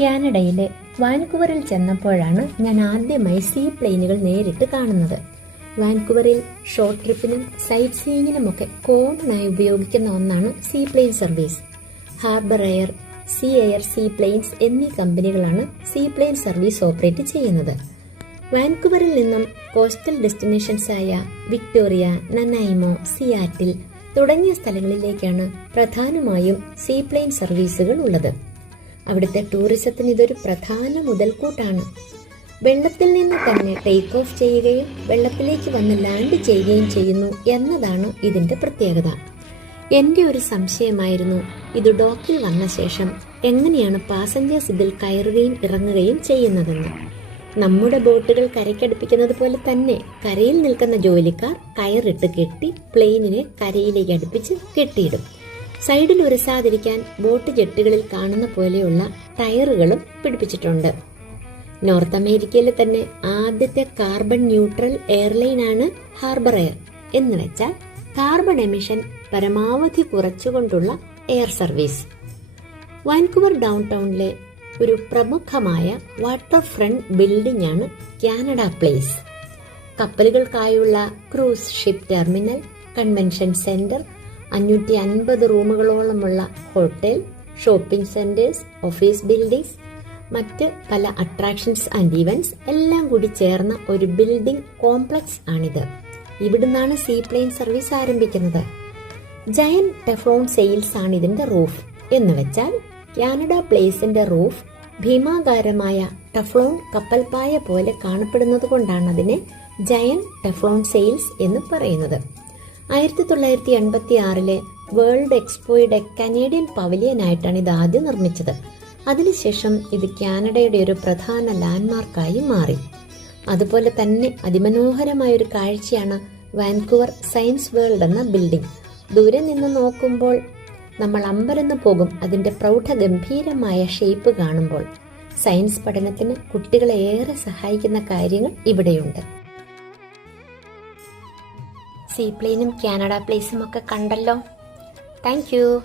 കാനഡയിലെ വാൻകൂവറിൽ ചെന്നപ്പോഴാണ് ഞാൻ ആദ്യമായി സീ പ്ലെയിനുകൾ നേരിട്ട് കാണുന്നത്. വാൻകൂവറിൽ ഷോർട്ട് ട്രിപ്പിനും സൈറ്റ് സീയിങ്ങിനുമൊക്കെ കോമൺ ആയി ഉപയോഗിക്കുന്ന ഒന്നാണ് sea plane service. Harbour Air, Sea Air, sea planes എന്നീ കമ്പനികളാണ് സീ പ്ലെയിൻ സർവീസ് ഓപ്പറേറ്റ് ചെയ്യുന്നത്. വാൻകൂവറിൽ നിന്നും കോസ്റ്റൽ ഡെസ്റ്റിനേഷൻസ് ആയ വിക്ടോറിയ, നനൈമോ, സിയാറ്റിൽ തുടങ്ങിയ സ്ഥലങ്ങളിലേക്കാണ് പ്രധാനമായും സീ പ്ലെയിൻ സർവീസുകൾ ഉള്ളത്. അവിടുത്തെ ടൂറിസത്തിന് ഇതൊരു പ്രധാന മുതൽക്കൂട്ടാണ്. വെള്ളത്തിൽ നിന്ന് തന്നെ ടേക്ക് ഓഫ് ചെയ്യുകയും വെള്ളത്തിലേക്ക് വന്ന് ലാൻഡ് ചെയ്യുകയും ചെയ്യുന്നു എന്നതാണ് ഇതിന്റെ പ്രത്യേകത. എന്റെ ഒരു സംശയമായിരുന്നു, ഇത് ഡോക്കിൽ വന്ന ശേഷം എങ്ങനെയാണ് പാസഞ്ചേഴ്സ് ഇതിൽ കയറുകയും ഇറങ്ങുകയും ചെയ്യുന്നതെന്ന്. നമ്മുടെ ബോട്ടുകൾ കരയ്ക്കടുപ്പിക്കുന്നത് പോലെ തന്നെ കരയിൽ നിൽക്കുന്ന ജോലിക്കാർ കയറിട്ട് കെട്ടി പ്ലെയിനിനെ കരയിലേക്ക് അടുപ്പിച്ച് കെട്ടിയിടും. സൈഡിൽ ഉരസാതിരിക്കാൻ ബോട്ട് ജെട്ടുകളിൽ കാണുന്ന പോലെയുള്ള ടയറുകളും പിടിപ്പിച്ചിട്ടുണ്ട്. നോർത്ത് അമേരിക്കയിലെ തന്നെ ആദ്യത്തെ കാർബൺ ന്യൂട്രൽ എയർലൈനാണ് ഹാർബർ എയർ. എന്ന് വെച്ചാൽ കാർബൺ എമിഷൻ പരമാവധി കുറച്ചുകൊണ്ടുള്ള എയർ സർവീസ്. വാൻകൂവർ ഡൗൺ ടൗണിലെ ഒരു പ്രമുഖമായ വാട്ടർ ഫ്രണ്ട് ബിൽഡിംഗ് ആണ് കാനഡ പ്ലേസ്. കപ്പലുകൾക്കായുള്ള cruise ship terminal, convention centre, 550 റൂമുകളോളമുള്ള hotel, shopping centres, office buildings, മറ്റ് പല അട്രാക്ഷൻസ് ആൻഡ് ഇവന്റ്സ് എല്ലാം കൂടി ചേർന്ന ഒരു ബിൽഡിംഗ് കോംപ്ലക്സ് ആണിത്. ഇവിടുന്നാണ് സീ പ്ലെയിൻ സർവീസ് ആരംഭിക്കുന്നത്. ജയന്റ് ടെഫ്ലോൺ സെയിൽസ് ആണ് ഇതിന്റെ റൂഫ്. എന്ന് വെച്ചാൽ കാനഡ പ്ലേസിന്റെ റൂഫ് ഭീമാകാരമായ ടെഫ്ലോൺ കപ്പൽപ്പായ പോലെ കാണപ്പെടുന്നത് കൊണ്ടാണ് അതിനെ ജയന്റ് ടെഫ്ലോൺ സെയിൽസ് എന്ന് പറയുന്നത്. 1986 വേൾഡ് എക്സ്പോയുടെ കനേഡിയൻ പവലിയനായിട്ടാണ് ഇത് ആദ്യം നിർമ്മിച്ചത്. അതിനുശേഷം ഇത് കാനഡയുടെ ഒരു പ്രധാന ലാൻഡ്മാർക്കായി മാറി. അതുപോലെ തന്നെ അതിമനോഹരമായൊരു കാഴ്ചയാണ് വാൻകൂവർ സയൻസ് വേൾഡ് എന്ന ബിൽഡിംഗ്. ദൂരെ നിന്ന് നോക്കുമ്പോൾ നമ്മൾ അമ്പരന്ന് പോകും അതിന്റെ പ്രൗഢഗംഭീരമായ ഷേപ്പ് കാണുമ്പോൾ. സയൻസ് പഠനത്തിന് കുട്ടികളെ ഏറെ സഹായിക്കുന്ന കാര്യങ്ങൾ ഇവിടെയുണ്ട്. സീ പ്ലെയിനും കാനഡ പ്ലേസും ഒക്കെ കണ്ടല്ലോ. Thank you.